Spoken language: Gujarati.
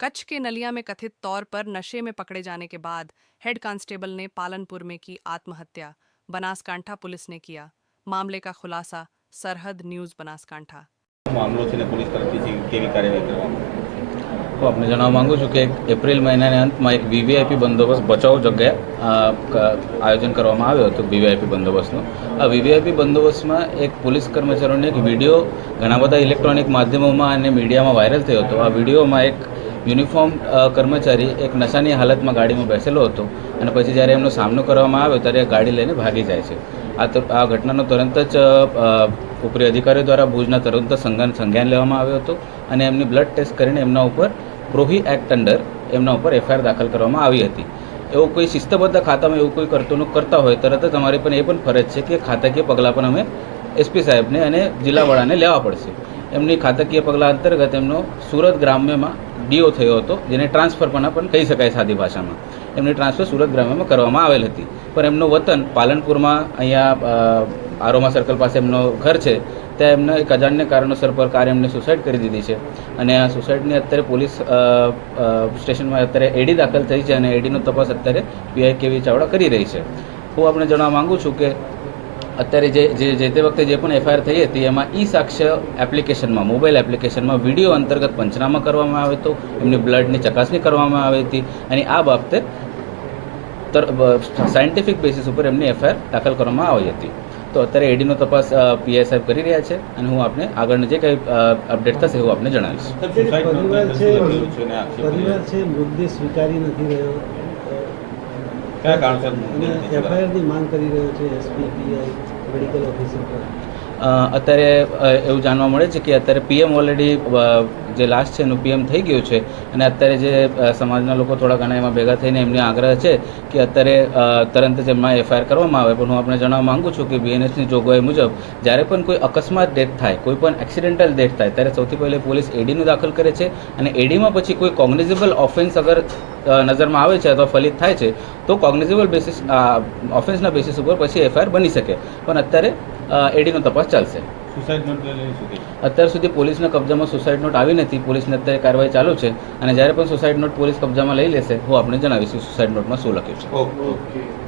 कच्छ के नलिया में कथित तौर पर नशे में पकड़े जाने के बाद हेड कांस्टेबल ने पालनपुर में की आत्महत्या बनासकांठा पुलिस ने किया मामले का खुलासा सरहद न्यूज बनासकांठा મામલો છે ને પોલીસ તરફથી જે કેવી કાર્યવાહી કરવામાં હું આપને જણાવવા માંગુ છું કે એક એપ્રિલ મહિનાના અંતમાં એક વીવીઆઈપી બંદોબસ્ત બચાવ જગ્યાએ અ, ક- આયોજન કરવામાં આવ્યો હતો વીવીઆઈપી બંદોબસ્તનું આ વીવીઆઈપી બંદોબસ્તમાં એક પોલીસ કર્મચારીઓને એક વિડીયો ઘણા બધા ઇલેક્ટ્રોનિક માધ્યમોમાં અને મીડિયામાં વાયરલ થયો હતો આ વિડીયોમાં એક યુનિફોર્મ કર્મચારી એક નશાની હાલતમાં ગાડીમાં બેસેલો હતો અને પછી જ્યારે એમનો સામનો કરવામાં આવ્યો ત્યારે ગાડી લઈને ભાગી જાય છે. આ તો, આ ઘટનાનો તરત જ ઉપરી અધિકારીઓ દ્વારા ભુજના તરત સંજ્ઞાન સંજ્ઞાન લેવામાં આવ્યો હતો અને એમની બ્લડ ટેસ્ટ કરીને એમના ઉપર પ્રોહી એક્ટ અંડર એમના ઉપર એફઆઈઆર દાખલ કરવામાં આવી હતી. એવો કોઈ શિસ્તબદ્ધ ખાતામાં એવું કોઈ કરતું કરતા હોય, તરત જ અમારી પણ એ પણ ફરજ છે કે ખાતાકીય પગલાં પણ અમે એસપી સાહેબને અને જિલ્લાવાળાને લેવા પડશે. એમની ખાતાકીય પગલાં અંતર્ગત એમનો સુરત ગ્રામ્યમાં ડીઓ થયો હતો, જેને ટ્રાન્સફર પણ પણ કહી શકાય સાદી ભાષામાં. એમની ટ્રાન્સફર સુરત ગ્રામ્યમાં કરવામાં આવેલ હતી. પણ એમનું વતન પાલનપુરમાં અહીંયા આરોમા સર્કલ પાસે એમનો ઘર છે, ત્યાં એમને એક અજાણ્ય કારણોસર પર કાર એમને સુસાઇડ કરી દીધી છે. અને આ સુસાઇડની અત્યારે પોલીસ સ્ટેશનમાં અત્યારે એડી દાખલ થઈ છે અને એડીનો તપાસ અત્યારે પીઆઈ કેવી ચાવડા કરી રહી છે. હું આપણે જણાવવા માગું છું કે અત્યારે જે જે જે તે વખતે જે પણ એફઆઈઆર થઈ હતી એમાં ઈ સાક્ષ્ય એપ્લિકેશનમાં મોબાઈલ એપ્લિકેશનમાં વીડિયો અંતર્ગત પંચનામા કરવામાં આવ્યો હતો એમની બ્લડની ચકાસણી કરવામાં આવી હતી. અને આ બાબતે સાયન્ટિફિક બેસિસ ઉપર એમની એફઆઈઆર દાખલ કરવામાં આવી હતી. તો અત્યારે એડીનો તપાસ પીઆઈ સાહેબ કરી રહ્યા છે અને હું આપને આગળનું જે કંઈ અપડેટ થશે એવું આપને જણાવીશ. પરિવાર છે સ્વીકારી નથી રહ્યો. કયા કારણસર એફઆઈઆરની માંગ કરી રહ્યો છે એસપી પીઆઈ મેડિકલ ઓફિસર અત્યારે એવું જાણવા મળે છે કે અત્યારે પીએમ ઓલરેડી જે લાસ્ટ છે એનું પીએમ થઈ ગયું છે અને અત્યારે જે સમાજના લોકો થોડા ઘણા એમાં ભેગા થઈને એમને આગ્રહ છે કે અત્યારે તરંત જ એમાં એફઆઈઆર કરવામાં આવે. પણ હું આપણે જણાવવા માગું છું કે બીએનએસની જોગવાઈ મુજબ, જ્યારે પણ કોઈ અકસ્માત ડેથ થાય, કોઈ પણ એક્સિડેન્ટલ ડેથ થાય, ત્યારે સૌથી પહેલે પોલીસ એડીનું દાખલ કરે છે અને એડીમાં પછી કોઈ કોગ્નિઝેબલ ઓફેન્સ અગર નજરમાં આવે છે અથવા ફલિત થાય છે, તો કોગ્નિઝેબલ બેસિસ ઓફેન્સના બેસિસ ઉપર પછી એફઆઈઆર બની શકે. પણ અત્યારે એડીનો તપાસ ચાલશે? અત્યાર સુધી પોલીસના કબજામાં સુસાઇડ નોટ આવી નથી. પોલીસને અત્યારે કાર્યવાહી ચાલુ છે. અને જ્યારે પણ સુસાઇડ નોટ પોલીસ કબજામાં લઈ લેશે હું આપણે જણાવીશું સુસાઇડ નોટમાં શું લખ્યું છે. ઓકે.